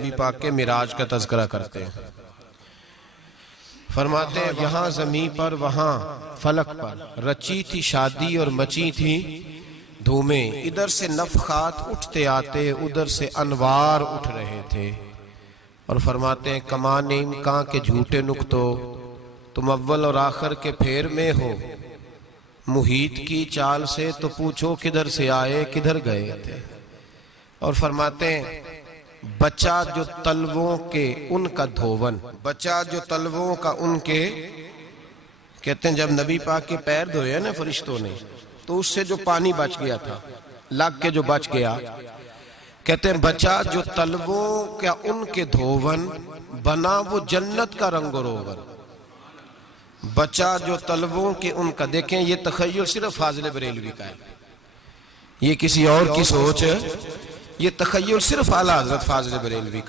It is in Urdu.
نبی پاک کے معراج کا تذکرہ کرتے ہیں۔ فرماتے ہیں یہاں زمین پر وہاں فلک پر رچی تھی شادی اور مچی تھی دھومیں، ادھر سے نفخات اٹھتے آتے ادھر سے انوار اٹھ رہے تھے۔ اور فرماتے ہیں کمان امکان کے جھوٹے نکتو، تم اول اور آخر کے پھیر میں ہو، محیط کی چال سے تو پوچھو کدھر سے آئے کدھر گئے تھے۔ اور فرماتے ہیں بچہ جو تلووں کے ان کا دھوون، بچہ جو تلووں کا ان کے، کہتے ہیں جب نبی پاک کے پیر دھوئے نا فرشتوں نے تو اس سے جو پانی بچ گیا تھا لگ کے جو بچ گیا، کہتے ہیں بچہ جو تلووں کا ان کے دھوون بنا وہ جنت کا رنگ و روغن۔ بچہ جو تلووں کے ان کا، دیکھیں یہ تخیل صرف فاضل بریلوی کا ہے، یہ کسی اور کی سوچ ہے، یہ تخیل صرف اعلیٰ حضرت فاضل بریلوی کا